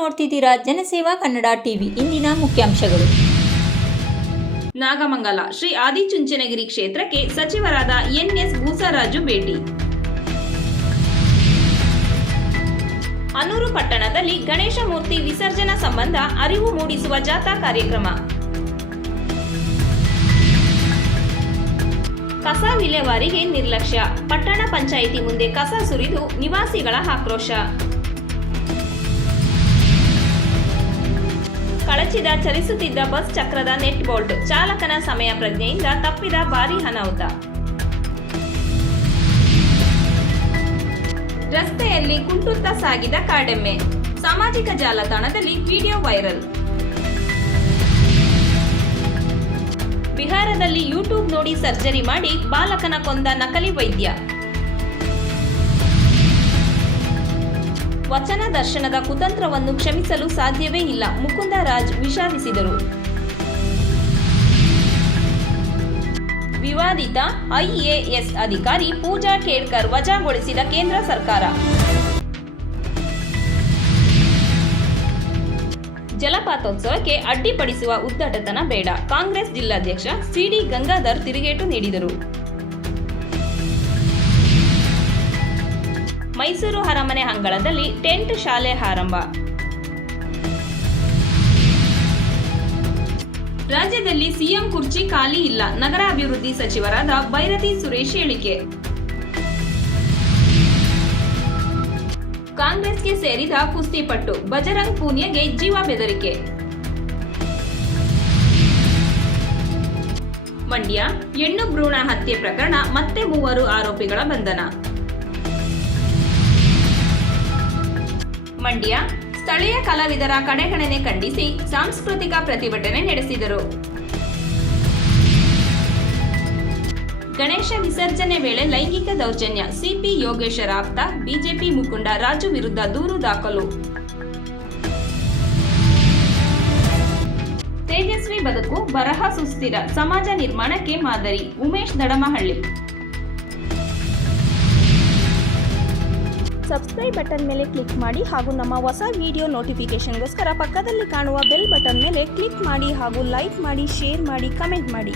ನೋಡ್ತಿದ್ದೀರಾ ಜನಸೇವಾ ಕನ್ನಡ ಟಿವಿ. ಇಂದಿನ ಮುಖ್ಯಾಂಶಗಳು. ನಾಗಮಂಗಲ ಶ್ರೀ ಆದಿಚುಂಚನಗಿರಿ ಕ್ಷೇತ್ರಕ್ಕೆ ಸಚಿವರಾದ ಎನ್ಎಸ್ ಬೂಸರಾಜು ಭೇಟಿ. ಅನೂರು ಪಟ್ಟಣದಲ್ಲಿ ಗಣೇಶ ಮೂರ್ತಿ ವಿಸರ್ಜನಾ ಸಂಬಂಧ ಅರಿವು ಮೂಡಿಸುವ ಜಾಥಾ ಕಾರ್ಯಕ್ರಮ. ಕಸ ವಿಲೇವಾರಿಗೆ ನಿರ್ಲಕ್ಷ್ಯ, ಪಟ್ಟಣ ಪಂಚಾಯಿತಿ ಮುಂದೆ ಕಸ ಸುರಿದು ನಿವಾಸಿಗಳ ಆಕ್ರೋಶ. ಕಳಚಿದ ಚಲಿಸುತ್ತಿದ್ದ ಬಸ್ ಚಕ್ರದ ನೆಟ್ ಬೋಲ್ಟ್, ಚಾಲಕನ ಸಮಯ ಪ್ರಜ್ಞೆಯಿಂದ ತಪ್ಪಿದ ಭಾರೀ ಅನಾಹುತ. ರಸ್ತೆಯಲ್ಲಿ ಕುಂಟುತ್ತಾ ಸಾಗಿದ ಕಾಡೆಮ್ಮೆ, ಸಾಮಾಜಿಕ ಜಾಲತಾಣದಲ್ಲಿ ವಿಡಿಯೋ ವೈರಲ್. ಬಿಹಾರದಲ್ಲಿ ಯೂಟ್ಯೂಬ್ ನೋಡಿ ಸರ್ಜರಿ ಮಾಡಿ ಬಾಲಕನ ಕೊಂದ ನಕಲಿ ವೈದ್ಯ. ವಚನ ದರ್ಶನದ ಕುತಂತ್ರವನ್ನು ಕ್ಷಮಿಸಲು ಸಾಧ್ಯವೇ ಇಲ್ಲ, ಮುಕುಂದ ರಾಜ್ ವಿಷಾದಿಸಿದರು. ವಿವಾದಿತ ಐಎಎಸ್ ಅಧಿಕಾರಿ ಪೂಜಾ ಖೇಡ್ಕರ್ ವಜಾಗೊಳಿಸಿದ ಕೇಂದ್ರ ಸರ್ಕಾರ. ಜಲಪಾತೋತ್ಸವಕ್ಕೆ ಅಡ್ಡಿಪಡಿಸುವ ಉದ್ದಟತನ ಬೇಡ, ಕಾಂಗ್ರೆಸ್ ಜಿಲ್ಲಾಧ್ಯಕ್ಷ ಸಿಡಿ ಗಂಗಾಧರ್ ತಿರುಗೇಟು ನೀಡಿದರು. ಮೈಸೂರು ಅರಮನೆ ಅಂಗಳದಲ್ಲಿ ಟೆಂಟ್ ಶಾಲೆ ಆರಂಭ. ರಾಜ್ಯದಲ್ಲಿ ಸಿಎಂ ಕುರ್ಚಿ ಖಾಲಿ ಇಲ್ಲ, ನಗರಾಭಿವೃದ್ಧಿ ಸಚಿವರಾದ ಬೈರತಿ ಸುರೇಶ್ ಹೇಳಿಕೆ. ಕಾಂಗ್ರೆಸ್ಗೆ ಸೇರಿದ ಕುಸ್ತಿಪಟ್ಟು ಬಜರಂಗ್ ಪೂನಿಯಾಗೆ ಜೀವ ಬೆದರಿಕೆ. ಮಂಡ್ಯ ಹೆಣ್ಣು ಭ್ರೂಣ ಹತ್ಯೆ ಪ್ರಕರಣ, ಮತ್ತೆ 3 ಆರೋಪಿಗಳ ಬಂಧನ. ಮಂಡ್ಯ ಸ್ಥಳೀಯ ಕಲಾವಿದರ ಕಡೆಗಣನೆ ಖಂಡಿಸಿ ಸಾಂಸ್ಕೃತಿಕ ಪ್ರತಿಭಟನೆ ನಡೆಸಿದರು. ಗಣೇಶ ವಿಸರ್ಜನೆ ವೇಳೆ ಲೈಂಗಿಕ ದೌರ್ಜನ್ಯ, ಸಿಪಿ ಯೋಗೇಶ್ವರ ಆಪ್ತ ಬಿಜೆಪಿ ಮುಖಂಡ ರಾಜು ವಿರುದ್ಧ ದೂರು ದಾಖಲು. ತೇಜಸ್ವಿ ಬದುಕು, ಬರಹ ಸುಸ್ಥಿರ ಸಮಾಜ ನಿರ್ಮಾಣಕ್ಕೆ ಮಾದರಿ, ಉಮೇಶ್ ದಡಮಹಳ್ಳಿ. ಸಬ್ಸ್ಕ್ರೈಬ್ ಬಟನ್ ಮೇಲೆ ಕ್ಲಿಕ್ ಮಾಡಿ ಹಾಗೂ ನಮ್ಮ ಹೊಸ ವಿಡಿಯೋ ನೋಟಿಫಿಕೇಶನ್ಗೋಸ್ಕರ ಪಕ್ಕದಲ್ಲಿ ಕಾಣುವ ಬೆಲ್ ಬಟನ್ ಮೇಲೆ ಕ್ಲಿಕ್ ಮಾಡಿ ಹಾಗೂ ಲೈಕ್ ಮಾಡಿ, ಶೇರ್ ಮಾಡಿ, ಕಮೆಂಟ್ ಮಾಡಿ.